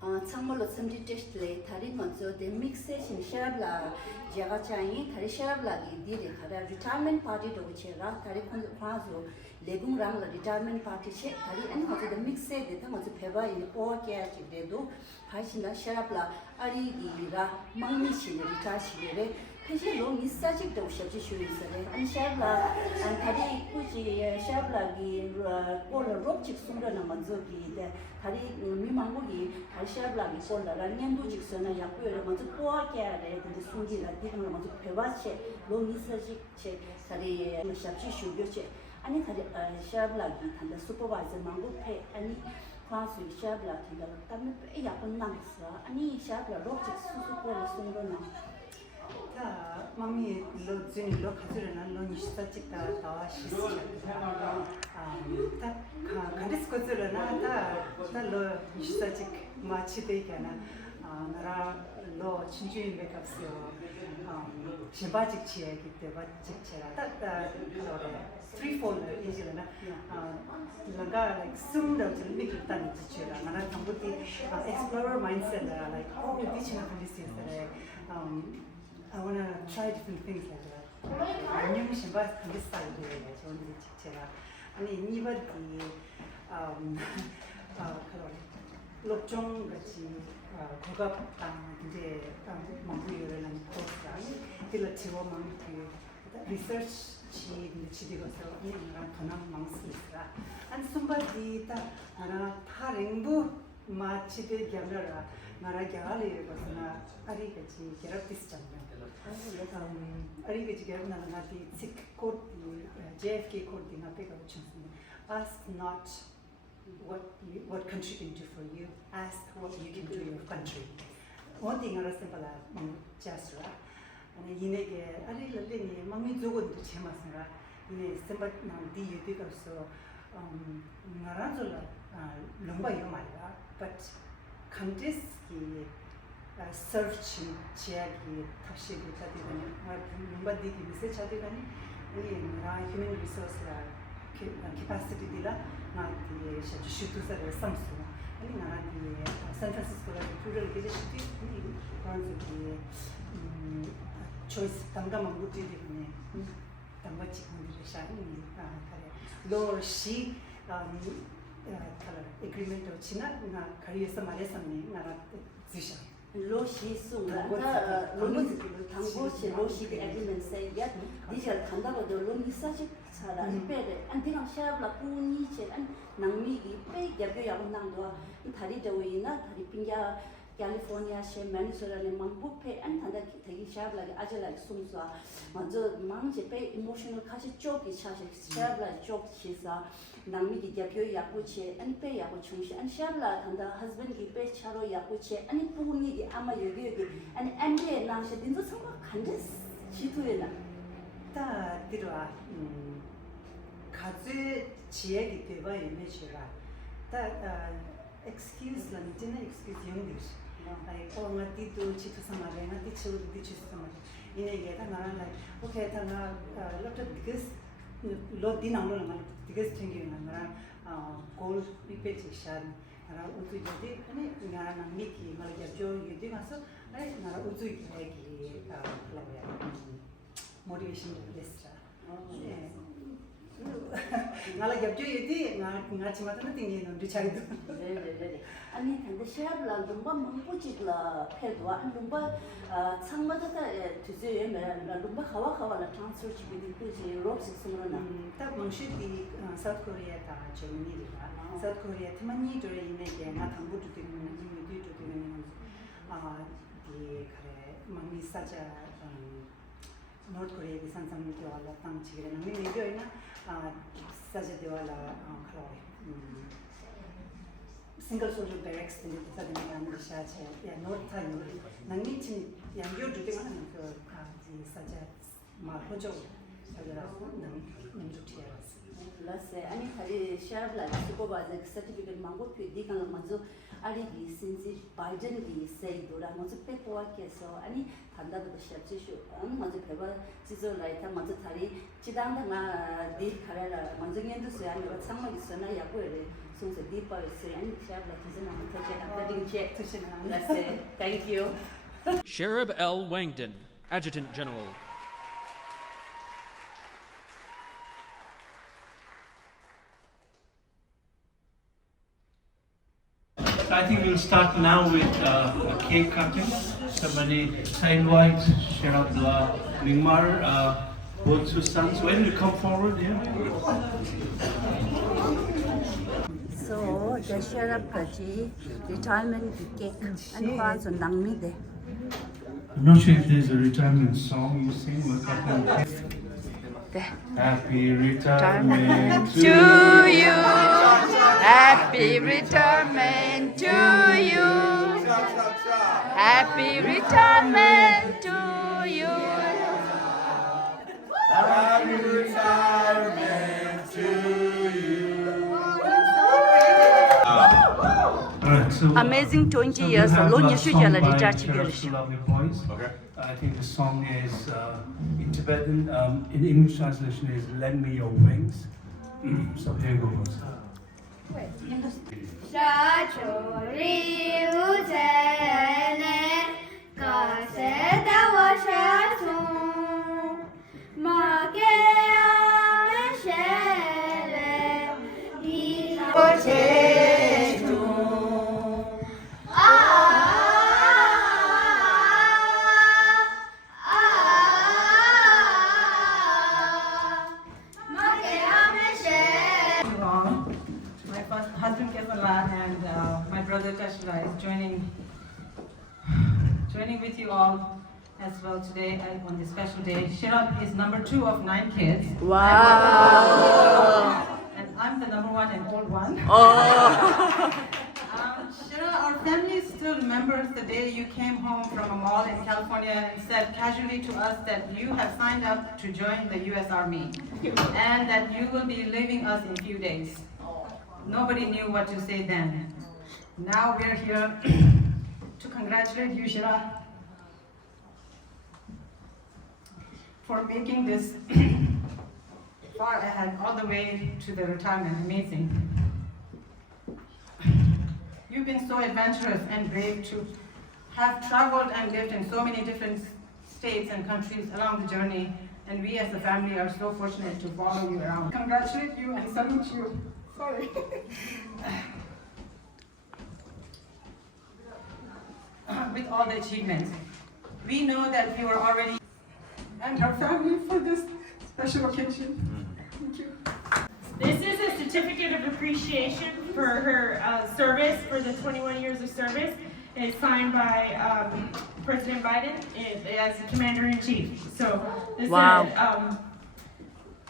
창물로 섬지 테스트에 다리 먼저 데 믹스해진 셰랍라 제가 차이 다리 셰랍라기 디리 가라 리타이먼트 파티도 그치라 다리 콘화조 레궁랑라 리타이먼트 파티 셰 다리 안 먼저 데 믹스해 데다 먼저 배바 이 포케야 지데도 파이신다 셰랍라 아리기라 망미시네 리타시레 페시로 미사직도 셔지 슈이스레 안 셰랍라 안 다리 꾸지 셰랍라기 콜 롭직 숨러나 먼저기 다리 미망고기 다리 셰랍라기 콜라라 년도 직선에 약고를 먼저 포케야 돼 근데 숨기라 디는 먼저 배바체 로미사직체 다리 셔지 슈교체 아니 다리 셰랍라기 단다 슈퍼바이저 망고페 아니 class 셰랍라 kinda tamme pe yapon nangsa ani 셰랍라 롭직 수수콜 숨러나 다 마미 로즈니 로 가지르나 로 니시사직다 다와 시시야 다 가리스 거즈르나 다로 니시사직 마치데이가나 나라 로 진주인 메이크업스요 제바직 지역이 때바 직체라 따따 그래 threefold 이제나 뭔가 like 숨도 좀 미국단 지체라 나라 전부터 explorer mindset like oh this is not this is I want to try different things like that. 안녕 신발 근데 스타일이에요. 저는 직체가 아니 이번에 그런 록종 같이 고갑당 이제 망부유를 하는 코스가 딜러티워 망부 리서치 지디고서 이랑 전환 망스라 안 숨바디다 하나 타랭부 마치데 겸여라 나라 겨알이 것이나 아리같이 게럽티스잖아요. 아리같이 게럽나는 나티 식 코드 JFK 코드 나페가 붙였습니다. Ask not what country can do for you. Ask what you can do your country. One thing 알았으면 발라 자스라. 아니 이네게 아리를레니 망미 조건도 제마스라. 이네 셈바 나디 유디가서 나라졸라 롱바요 말이야. But countries की search 지역이 다시 되다니 뭔가들이 미세 차대가니 이 나 human resource라 capacity 디라 나디 슈투서를 삼수 아니 나디 샌프란시스코라 프로를 이제 시티 그런지 choice 담담한 것들이네 담마치 분들이 샤니 그래 로시 agreement ochina na kariyesa maresamni na zisha 로시 송라 로미 당고시 로시 agreement say get 디젤 간다고도 로미 사직 사라 페레 안티랑 샤블라 꾸니체 안 낭미기 페 gebyo 야본당도 이 다리 저위나 다리 핑야 캘리포니아 셰 매니소라네 망부페 안 단다 되게 샤블라게 아젤라 숨사 먼저 망제 페 이모셔널 카시 쪽이 차시 샤블라 쪽 치사 남미기 gebyo 야고체 안페 야고 충시 안 샤블라 단다 husband 페 차로 야고체 아니 부모님이 아마 여기 아니 안데 나셔 딘도 성과 간데스 지도에나 다 들어와 가제 지역이 되바 이미지라 다 excuse 는 진짜 excuse 연기시 like oh ngati도 치투 사마레 ngati 치우디 치투 사마레 이네게다 나랑 오케이 다나 럽트 because 로디나로 말 because 튕기는 나랑 골 피페치 샤는 나랑 우주지 아니 나랑 미키 말이야 저 유디 가서 아니 나랑 우주 얘기 클럽이야 모티베이션 리스트라 나라 겹쳐 유디 나 치마도 띵이는 리차이도 네네네 아니 근데 셰랍라 lumba 망고지라 페도와 lumba 상마다다 주제에 lumba 하와하와라 트랜스퍼 지비디 그지 롭스 스므로나 딱 망시디 사우스 코리아다 제미니라 사우스 코리아 테마니 저이네게 나 당부도 되는 이미디도 되는 디 그래 망미사자 노르 코리아 비산상이 되어라 땅 지게는 미미디오이나 사자 되어라 클로리 single social barracks in the southern Malaysia, North Thailand. Nangitin yang do dengan the such as Mahojo, Nang Tiaras. 글라스 아니 다리 샤블라 스코바즈 서티피케트 망고 피디간 먼저 아리기 신지 바이든기 세이도라 먼저 페포와께서 아니 단다도 샤치쇼 먼저 배바 지저 라이타 먼저 다리 지당당아 디 카라라 먼저 겐두스 아니 상마 있으나 야고에 송세 디파스 아니 샤블라 지저나 터체나 버딩체 글라스 thank you Sherab L. Langdon, Adjutant General. I think we'll start now with a cake cutting. Somebody invite Sherab Mingmar, both two sons. When you come forward here? So the Sherab Kaji retirement cake and France on Nangmide. I'm not sure if there's a retirement song you sing. We'll cut them. Happy retirement to you. Happy retirement to you. Happy retirement to you. Happy retirement to you. Alright, so Amazing 20 we'll years. have Alone a you should song yell by at Sherab the to Love Your Boys. Okay. I think the song is in Tibetan. In English translation is "Lend Me Your Wings." So here goes. 사초리 우체네 가세다와 샤송 마게야메 셰레 이오체종 마게야메 셰레 My first husband Kesala and my brother Tashla is joining with you all as well today on this special day. Sherab is number 2 of 9 kids. Wow. And I'm the number 1 and old one. Oh. Sherab, our family still remembers the day you came home from a mall in California and said casually to us that you have signed up to join the US Army and that you will be leaving us in a few days. Nobody knew what to say then. Now we're here to congratulate you, Sherab, for making this far ahead all the way to the retirement. Amazing. You've been so adventurous and brave to have traveled and lived in so many different states and countries along the journey, and we as a family are so fortunate to follow you around. Congratulate you and salute you. Sorry. With all the achievements. We know that you are already and our family for this special occasion. Thank you. This is a certificate of appreciation for her service, for the 21 years of service. And it's signed by President Biden as the Commander-in-Chief. So this is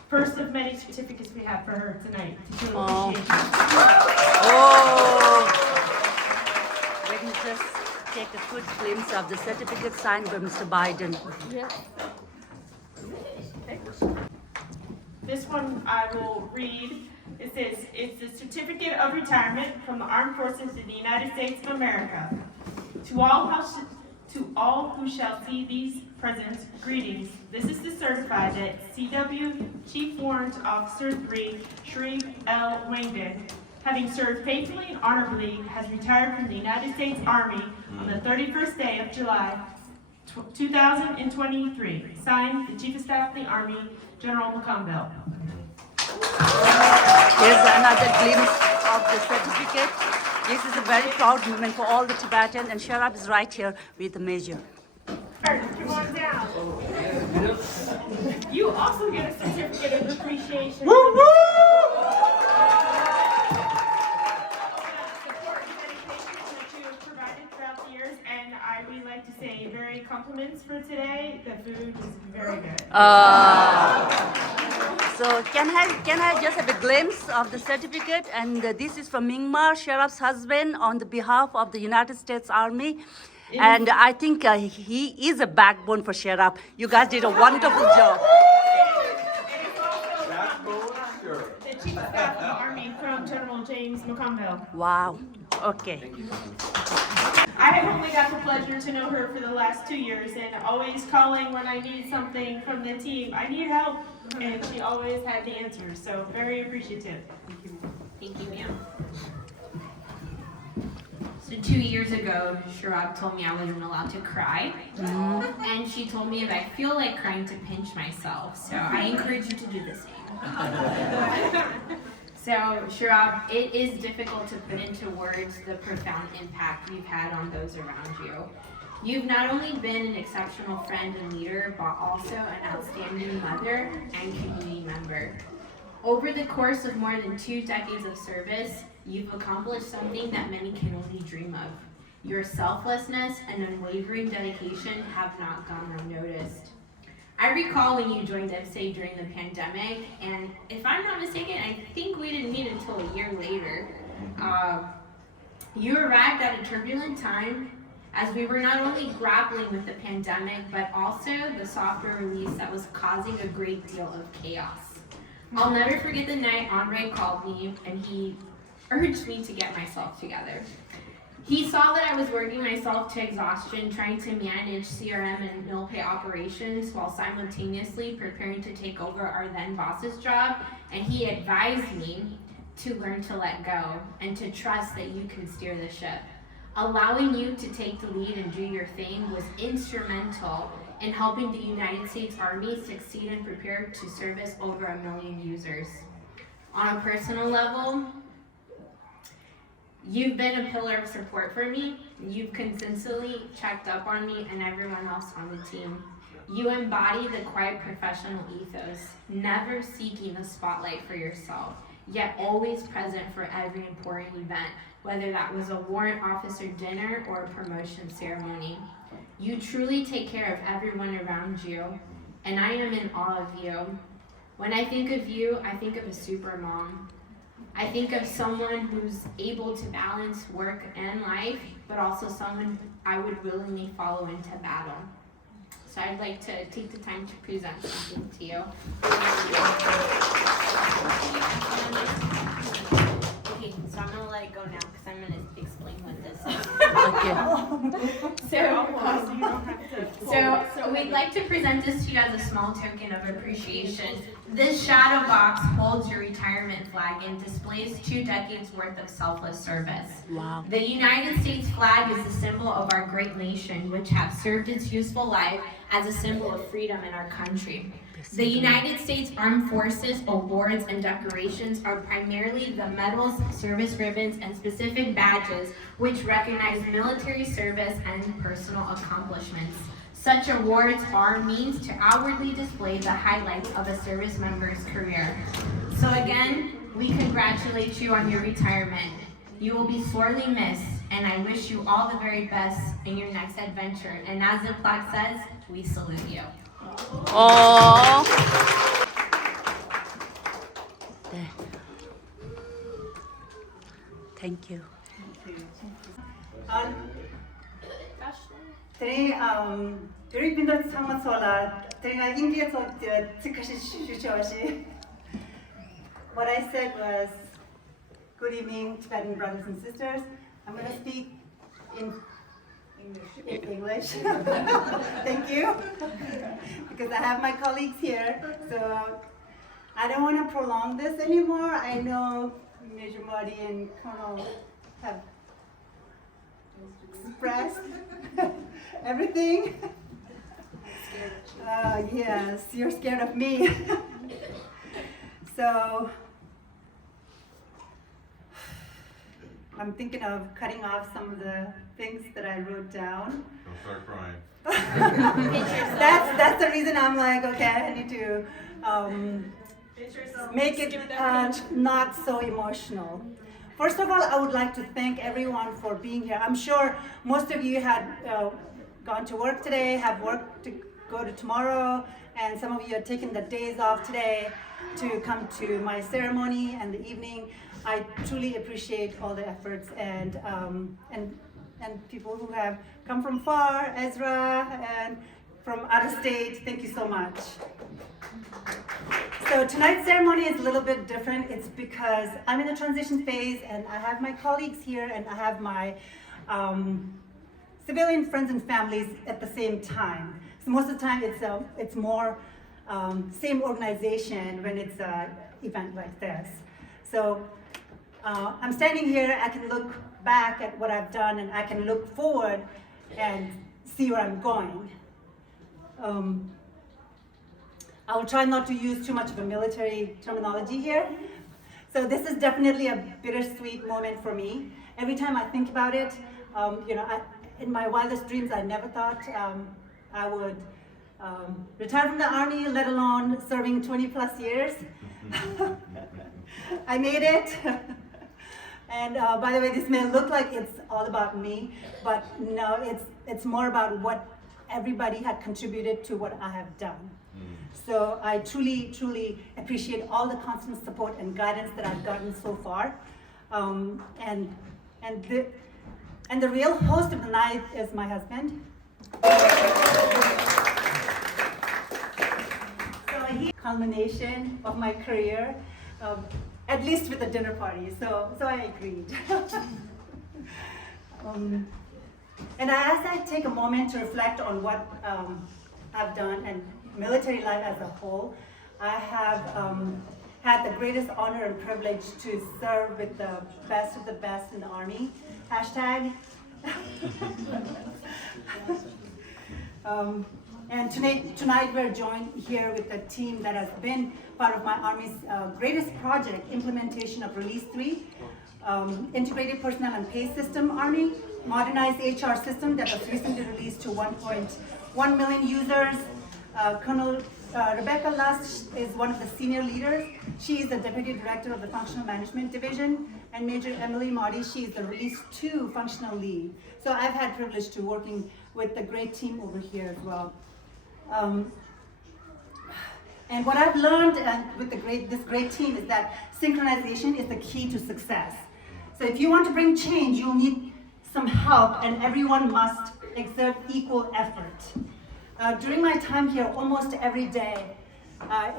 first of many certificates we have for her tonight to show appreciation. Oh. We can just take a good glimpse of the certificate signed by Mr. Biden. This one I will read. It says, it's a certificate of retirement from the Armed Forces of the United States of America. To all who shall see these presents, greetings. This is to certify that CW Chief Warrant Officer 3, Sherab L. Langdon, having served faithfully and honorably, has retired from the United States Army on the 31st day of July, 2023. Signed, the Chief of Staff of the Army, General McCombell. Here's another glimpse of the certificate. This is a very proud moment for all the Tibetans, and Sherab is right here with the Major. Come on down. You also get a certificate of appreciation. Woo woo! Support and dedication that you have provided throughout the years, and I would like to say very compliments for today. The food is very good. So can I just have a glimpse of the certificate? And this is from Mingmar, Sherab's husband, on the behalf of the United States Army. And I think he is a backbone for Sherab. You guys did a wonderful job. The Chief Staff of the Army from General James McConville. Wow. Okay. I have only got the pleasure to know her for the last 2 years and always calling when I need something from the team. I need help, and she always had the answers, so very appreciative. Thank you, ma'am. So 2 years ago, Sherab told me I wasn't allowed to cry. And she told me if I feel like crying to pinch myself. So I encourage you to do the same. So Sherab, it is difficult to put into words the profound impact you've had on those around you. You've not only been an exceptional friend and leader, but also an outstanding mother and community member. Over the course of more than 2 decades of service, you've accomplished something that many can only dream of. Your selflessness and unwavering dedication have not gone unnoticed. I recall when you joined IPSA during the pandemic, and if I'm not mistaken, I think we didn't meet until a year later. You arrived at a turbulent time as we were not only grappling with the pandemic, but also the software release that was causing a great deal of chaos. I'll never forget the night Andre called me and he urged me to get myself together. He saw that I was working myself to exhaustion trying to manage CRM and mill pay operations while simultaneously preparing to take over our then boss's job, and he advised me to learn to let go and to trust that you can steer the ship. Allowing you to take the lead and do your thing was instrumental in helping the United States Army succeed and prepare to service over 1 million users. On a personal level, you've been a pillar of support for me. You've consistently checked up on me and everyone else on the team. You embody the quiet professional ethos, never seeking the spotlight for yourself, yet always present for every important event, whether that was a warrant officer dinner or a promotion ceremony. You truly take care of everyone around you, and I am in awe of you. When I think of you, I think of a super mom. I think of someone who's able to balance work and life, but also someone I would willingly follow into battle. So I'd like to take the time to present something to you. Okay, so I'm gonna let it go now because I'm gonna explain what this is. So we'd like to present this to you as a small token of appreciation. This shadow box holds your retirement flag and displays 2 decades worth of selfless service. Wow. The United States flag is the symbol of our great nation, which has served its useful life as a symbol of freedom in our country. The United States Armed Forces awards and decorations are primarily the medals, service ribbons, and specific badges which recognize military service and personal accomplishments. Such awards are means to outwardly display the highlights of a service member's career. So again, we congratulate you on your retirement. You will be sorely missed, and I wish you all the very best in your next adventure. And as the plaque says, we salute you. Oh. 네. Thank you. Diri pindat sama sola. Diri India so tikashi shuchoshi. What I said was, good evening, Tibetan brothers and sisters. I'm going to speak in English. Thank you. Because I have my colleagues here. So I don't want to prolong this anymore. I know Major Modi and Colonel have expressed everything. Yes, you're scared of me. So I'm thinking of cutting off some of the things that I wrote down. Don't start crying. That's the reason I'm like, okay, I need to make it not so emotional. First of all, I would like to thank everyone for being here. I'm sure most of you had gone to work today, have work to go to tomorrow, and some of you are taking the days off today to come to my ceremony and the evening. I truly appreciate all the efforts and people who have come from far, Ezra, and from out of state. Thank you so much. So tonight's ceremony is a little bit different. It's because I'm in a transition phase and I have my colleagues here and I have my civilian friends and families at the same time. So most of the time it's more same organization when it's an event like this. So I'm standing here, I can look back at what I've done and I can look forward and see where I'm going. I will try not to use too much of a military terminology here. So this is definitely a bittersweet moment for me. Every time I think about it, in my wildest dreams, I never thought I would retire from the Army, let alone serving 20 plus years. I made it. And by the way, this may look like it's all about me, but no, it's more about what everybody had contributed to what I have done. So I truly, truly appreciate all the constant support and guidance that I've gotten so far. And the real host of the night is my husband. So he's the culmination of my career, at least with the dinner party. So I agreed. And as I take a moment to reflect on what I've done and military life as a whole, I have had the greatest honor and privilege to serve with the best of the best in the Army. Hashtag. And tonight we're joined here with a team that has been part of my Army's greatest project, implementation of Release 3, Integrated Personnel and Pay System Army, modernized HR system that was recently released to 1.1 million users. Colonel Rebecca Lust is one of the senior leaders. She is the Deputy Director of the Functional Management Division, and Major Emily Motti, she is the Release 2 Functional Lead. So I've had privilege to working with the great team over here as well. And what I've learned with this great team is that synchronization is the key to success. So if you want to bring change, you'll need some help, and everyone must exert equal effort. During my time here, almost every day,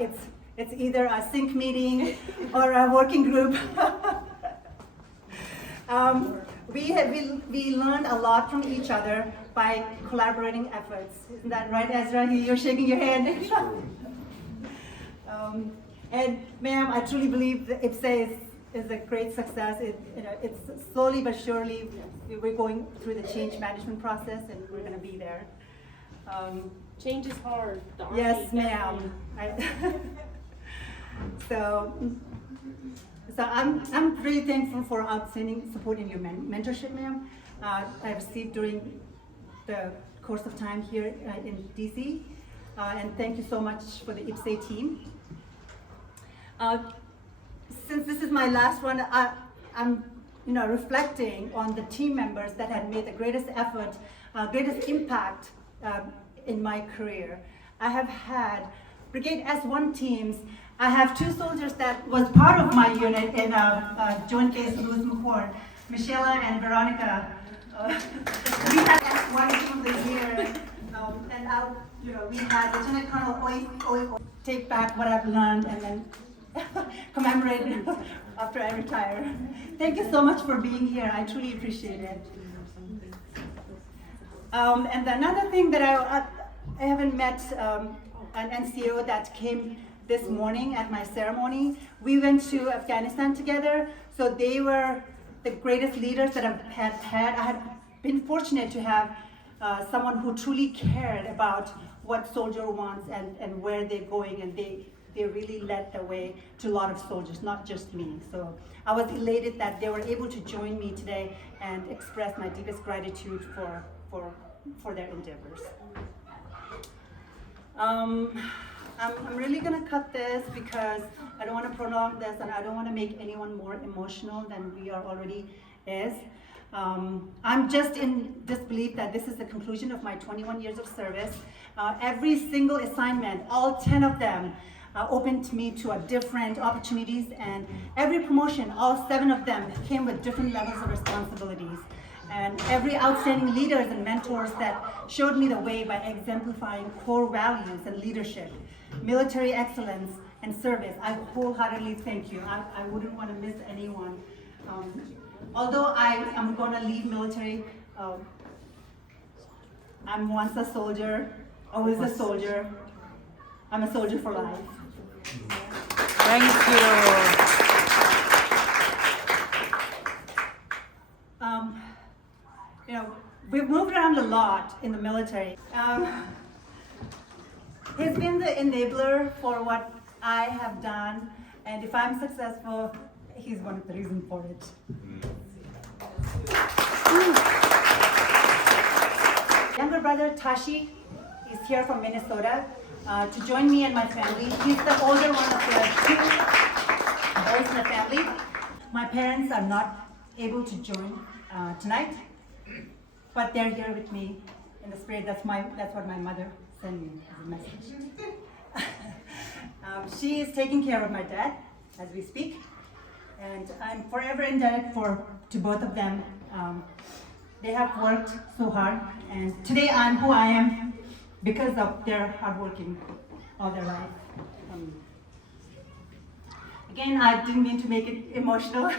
it's either a sync meeting or a working group. We learn a lot from each other by collaborating efforts. Isn't that right, Ezra? You're shaking your head. And ma'am, I truly believe that IPSA is a great success. It's slowly but surely, we're going through the change management process and we're going to be there. Change is hard. The Army Yes, ma'am. So I'm really thankful for outstanding support in your mentorship, ma'am. I received during the course of time here in DC, and thank you so much for the IPSA team. Since this is my last one, I'm reflecting on the team members that had made the greatest effort, greatest impact in my career. I have had Brigade S1 teams. I have two soldiers that was part of my unit in Joint Base Louis McCord, Michelle and Veronica. We had S1 team of the year, and we had Lieutenant Colonel take back what I've learned and then commemorate after I retire. Thank you so much for being here. I truly appreciate it. And another thing that I haven't met an NCO that came this morning at my ceremony. We went to Afghanistan together, so they were the greatest leaders that I've had. I had been fortunate to have someone who truly cared about what soldier wants and where they're going, and they really led the way to a lot of soldiers, not just me. So I was elated that they were able to join me today and express my deepest gratitude for their endeavors. I'm really gonna cut this because I don't want to prolong this and I don't want to make anyone more emotional than we are already is. I'm just in disbelief that this is the conclusion of my 21 years of service. Every single assignment, all 10 of them, opened me to different opportunities, and every promotion, all 7 of them, came with different levels of responsibilities. And every outstanding leaders and mentors that showed me the way by exemplifying core values and leadership, military excellence, and service. I wholeheartedly thank you. I wouldn't want to miss anyone. Although I am going to leave military, I'm once a soldier, always a soldier. I'm a soldier for life. Thank you. You know, we've moved around a lot in the military. He's been the enabler for what I have done, and if I'm successful, he's one of the reasons for it. Younger brother Tashi is here from Minnesota to join me and my family. He's the older one of the two boys in the family. My parents are not able to join tonight, but they're here with me in the spirit. That's what my mother sent me as a message. She is taking care of my dad as we speak, and I'm forever indebted to both of them. They have worked so hard, and today I'm who I am because of their hard working all their life. Again, I didn't mean to make it emotional,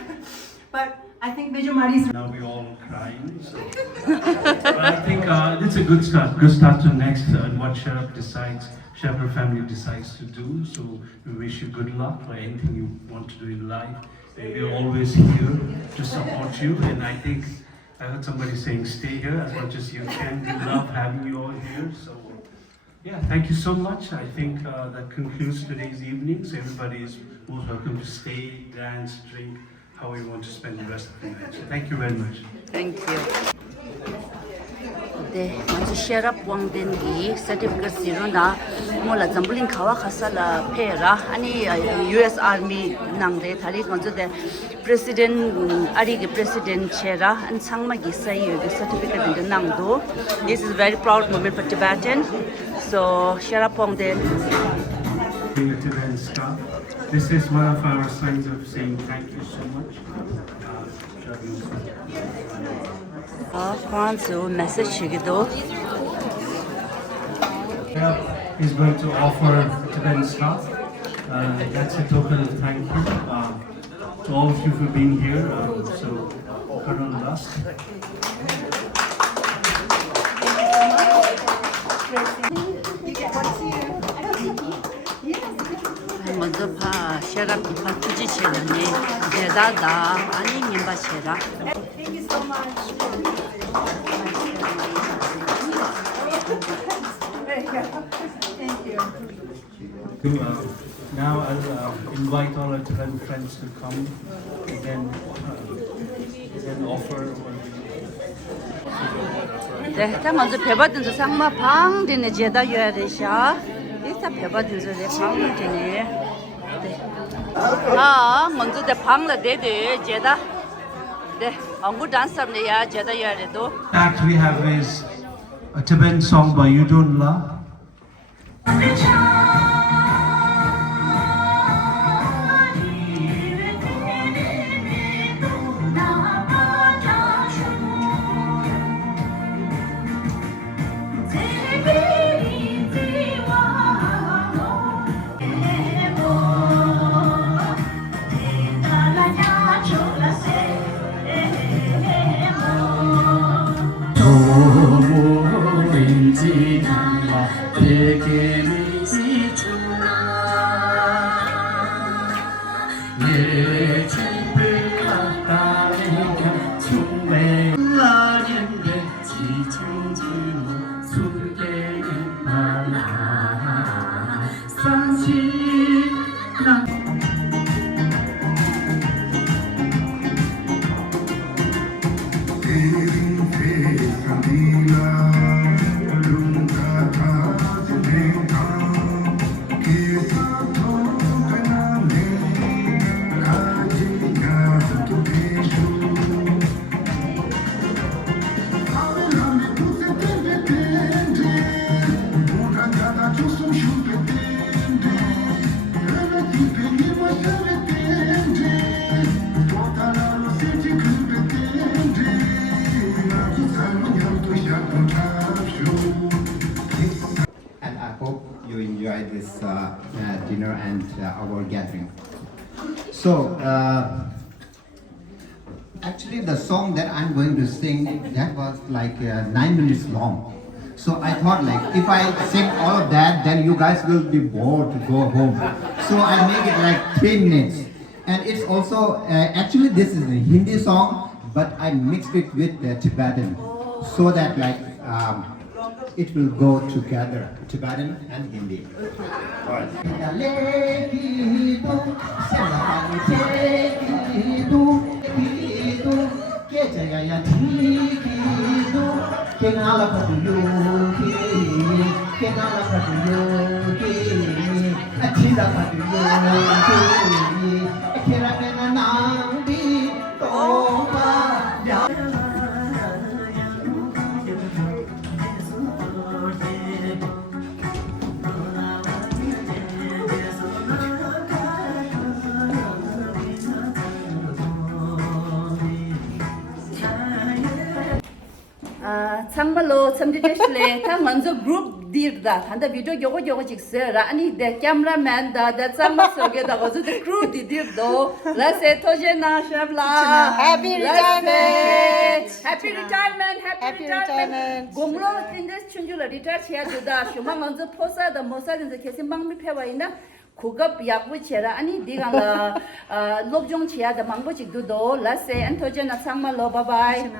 but I think Vijay Mari's. Now we're all crying. So. But I think it's a good start. Good start to next and what Sherab decides, Sherab family decides to do. So we wish you good luck for anything you want to do in life. And we're always here to support you. And I think I heard somebody saying stay here as much as you can. We love having you all here. So yeah, thank you so much. I think that concludes today's evening. So everybody is most welcome to stay, dance, drink, how you want to spend the rest of the night. So thank you very much. Thank you. 네, 먼저 Sherab 왕된기 certificate 시로나 몰라 점블링 가와 가살라 페라 아니 US Army 낭데 다리 먼저데 President 아리게 President 체라 안 상마기 사이의 certificate 인데 낭도. This is a very proud moment for Tibetan. So Sherab 왕데 Being a Tibetan scarf. This is one of our signs of saying thank you so much. 프랑스 메시지기도 Sherab is going to offer Tibetan scarf. That's a token of thank you to all of you for being here. So, Colonel Dusk. 먼저 봐 Sherab 봐 투지 체라니 제다다 아니 님바 체라. Thank you so much. Thank you. Now I'll invite all our Tibetan friends to come and then offer. 네, 다 먼저 배받은 저 상마 방디네 제다 요야되샤. 이따 배받은 저내 방디네. 네. 먼저 대 방라 대대 제다. 네, 안구 단서네야 제다 요야래도. Act we have is a Tibetan song by Udon La. enjoy this dinner and our gathering. So, actually the song that I'm going to sing, that was like 9 minutes long. So I thought like, if I sing all of that, then you guys will be bored to go home. So I make it like 3 minutes. And it's also, actually this is a Hindi song, but I mixed it with Tibetan. So that like, it will go together, Tibetan and Hindi. Alright. 참말로 참디데실레 다 먼저 그룹 디르다 한다 비디오 요거 직세라 아니 데 카메라맨 다 참마 속에다 거저 그룹 디르도 라세 토제나 샤블라 Happy retirement. 해피 리타이먼트 공로 틴데스 춘줄라 리타이어 해야 되다 휴마 먼저 포사다 모사든지 계속 망미 패와 있나 고급 약부체라 아니 네가 롭종 치야다 망보직도 라세 안토제나 참말로 바바이